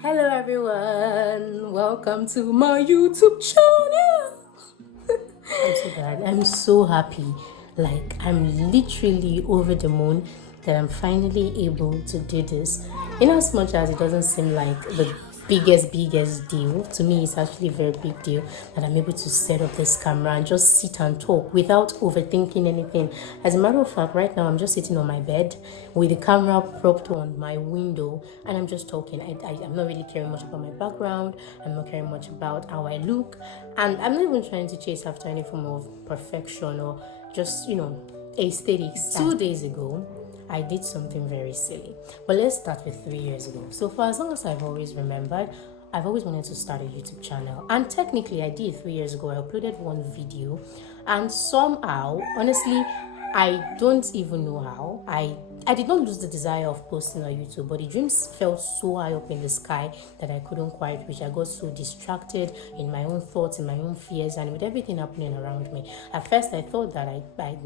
Hello everyone, welcome to my YouTube channel. I'm so glad, I'm so happy. Like, I'm literally over the moon that I'm finally able to do this. In as much as it doesn't seem like the biggest deal, to me it's actually a very big deal that I'm able to set up this camera and just sit and talk without overthinking anything. As a matter of fact, right now I'm just sitting on my bed with the camera propped on my window and I'm just talking. I'm not really caring much about my background, I'm not caring much about how I look, and I'm not even trying to chase after any form of perfection or just, aesthetics. 2 days ago, I did something very silly. But let's start with 3 years ago. So for as long as I've always remembered, I've always wanted to start a YouTube channel. And technically I did 3 years ago. I uploaded one video and somehow, honestly, I don't even know how. I did not lose the desire of posting on YouTube, but the dreams felt so high up in the sky that I couldn't quite reach. I got so distracted in my own thoughts, in my own fears, and with everything happening around me. At first, I thought that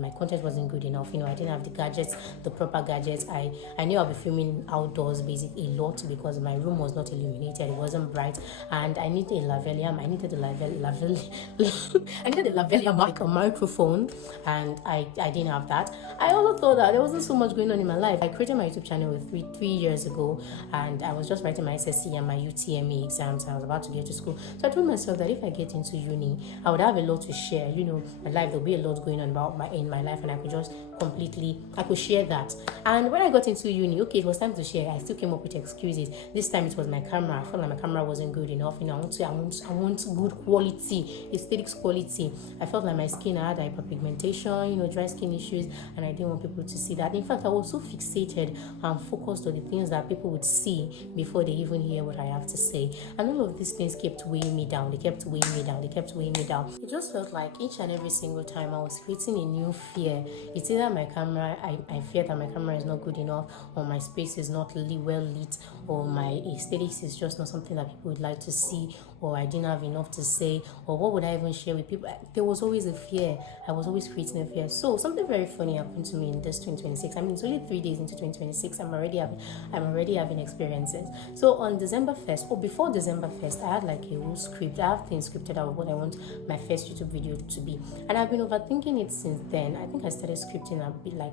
my content wasn't good enough. I didn't have the gadgets, the proper gadgets. I knew I'd be filming outdoors basically a lot because my room was not illuminated. It wasn't bright, and I needed a lavalier. I needed I needed a lavalier mic, a microphone, and I didn't have that. I also thought that there wasn't so much going on in my life. I created my YouTube channel with three years ago, and I was just writing my SSC and my UTME exams. I was about to get to school, so I told myself that if I get into uni, I would have a lot to share. My life, there'll be a lot going on in my life, and I could share that. And when I got into uni, okay, it was time to share. I still came up with excuses. This time it was my camera. I felt like my camera wasn't good enough. I want good quality, aesthetics quality. I felt like my skin had hyperpigmentation, dry skin issues, and I didn't want people to see that. In fact, I was so fixated and focused on the things that people would see before they even hear what I have to say. And all of these things kept weighing me down. They kept weighing me down. It just felt like each and every single time I was creating a new fear. It's either my camera, I fear that my camera is not good enough, or my space is not really well lit, or my aesthetics is just not something that people would like to see, or I didn't have enough to say, or what would I even share with people. There was always a fear. I was always creating a fear. So something very funny happened to me in this 2026. I mean, it's only 3 days into 2026. I'm already having experiences. So on December 1st, or before December 1st, I had like a whole script. I have things scripted out of what I want my first YouTube video to be, and I've been overthinking it since then. I think I started scripting a bit like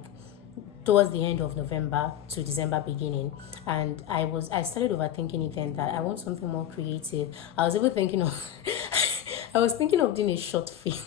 towards the end of November to December beginning, and I started overthinking it then that I want something more creative. I was even thinking of I was thinking of doing a short film.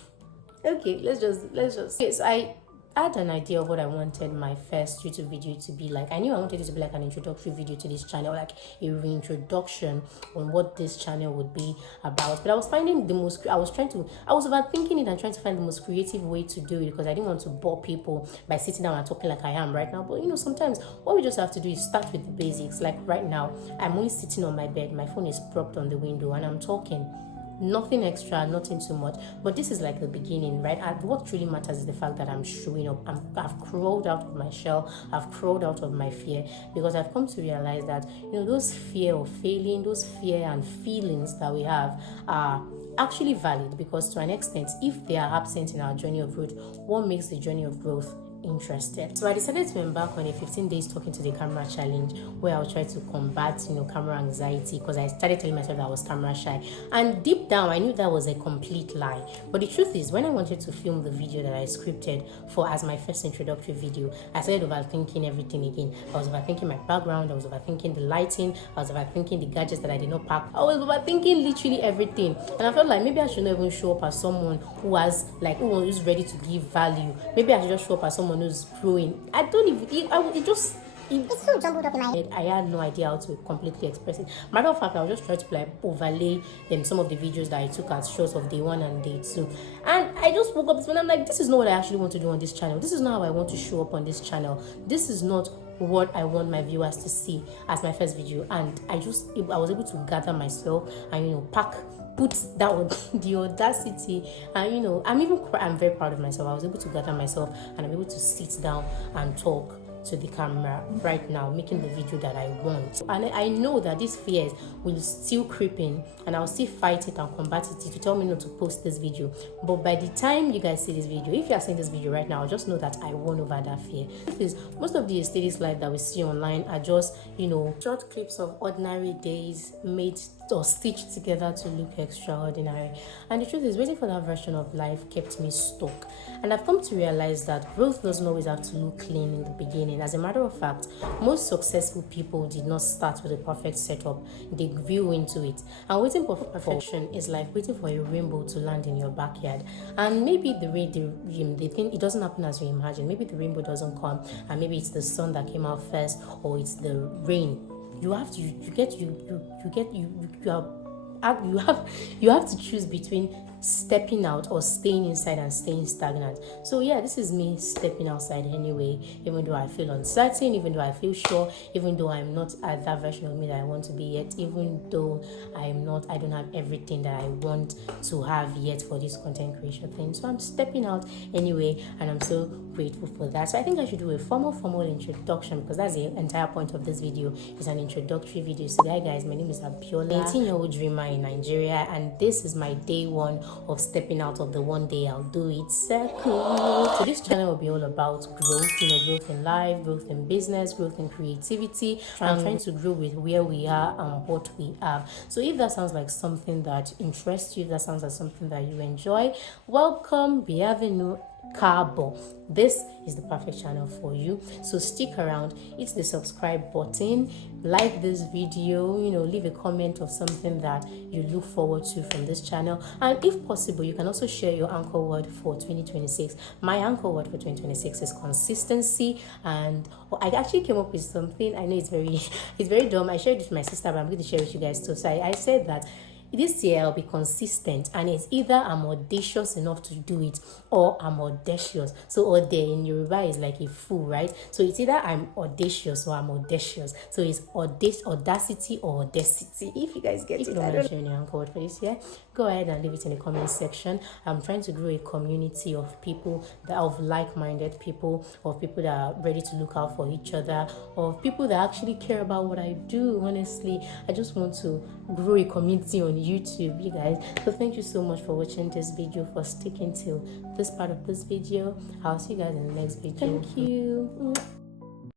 Okay, let's just okay, so I had an idea of what I wanted my first YouTube video to be like. I knew I wanted it to be like an introductory video to this channel, like a reintroduction on what this channel would be about. But I was finding I was overthinking it and trying to find the most creative way to do it, because I didn't want to bore people by sitting down and talking like I am right now. But sometimes what we just have to do is start with the basics. Like right now, I'm only sitting on my bed, my phone is propped on the window, and I'm talking. Nothing extra, nothing too much, but this is like the beginning, right? And what really matters is the fact that I'm showing up. I've crawled out of my shell, I've crawled out of my fear, because I've come to realize that those fear of failing, those fear and feelings that we have are actually valid, because to an extent, if they are absent in our journey of growth, what makes the journey of growth interested? So I decided to embark on a 15 days talking to the camera challenge, where I'll try to combat camera anxiety, because I started telling myself that I was camera shy, and deep down I knew that was a complete lie. But the truth is, when I wanted to film the video that I scripted for as my first introductory video, I started overthinking everything again. I was overthinking my background, I was overthinking the lighting, I was overthinking the gadgets that I did not pack, I was overthinking literally everything. And I felt like maybe I should not even show up as someone who's ready to give value. Maybe I should just show up as someone who's growing. It's so jumbled up in my head. I had no idea how to completely express it. Matter of fact, I was just trying to overlay some of the videos that I took as shots of day 1 and day 2. And I just woke up this morning, I'm like, this is not what I actually want to do on this channel. This is not how I want to show up on this channel. This is not what I want my viewers to see as my first video. And I was able to gather myself and put down the audacity, and I'm very proud of myself. I was able to gather myself and I'm able to sit down and talk to the camera right now, making the video that I want. And I know that these fears will still creep in, and I'll still fight it and combat it to tell me not to post this video. But by the time you guys see this video, if you are seeing this video right now, just know that I won over that fear. Because most of the aesthetics life that we see online are just, short clips of ordinary days made or stitched together to look extraordinary. And the truth is, waiting for that version of life kept me stuck. And I've come to realize that growth doesn't always have to look clean in the beginning. As a matter of fact, most successful people did not start with a perfect setup. They grew into it. And waiting for perfection is like waiting for a rainbow to land in your backyard. And maybe they think it doesn't happen as you imagine. Maybe the rainbow doesn't come, and maybe it's the sun that came out first, or it's the rain. You have to choose between stepping out or staying inside and staying stagnant. So yeah, this is me stepping outside anyway, even though I feel uncertain, even though I feel sure, even though I'm not at that version of me that I want to be yet, even though I don't have everything that I want to have yet for this content creation thing. So I'm stepping out anyway, and I'm so grateful for that. So I think I should do a formal introduction, because that's the entire point of this video. It's an introductory video. So guys, my name is Abiola, 18-year-old dreamer in Nigeria, and this is my day one of stepping out of the one day I'll do it circle. So this channel will be all about growth, growth in life, growth in business, growth in creativity. I'm trying to grow with where we are and what we have. So if that sounds like something that interests you, if that sounds like something that you enjoy, welcome, bienvenue, Cabo. This is the perfect channel for you. So stick around, hit the subscribe button, like this video, leave a comment of something that you look forward to from this channel, and if possible, you can also share your anchor word for 2026. My anchor word for 2026 is consistency. And I actually came up with something. I know it's very dumb. I shared it with my sister, but I'm going to share it with you guys too. So I said that this year I'll be consistent, and it's either I'm audacious enough to do it or I'm audacious. So ode in Yoruba is like a fool, right? So it's either I'm audacious or I'm audacious. So it's audacity or audacity. If you guys get it, I don't share any anchor word for this year, go ahead and leave it in the comment section. I'm trying to grow a community of people that of like-minded people, of people that are ready to look out for each other, of people that actually care about what I do. Honestly, I just want to grow a community on YouTube, you guys. So thank you so much for watching this video, for sticking till this part of this video. I'll see you guys in the next video. Thank you.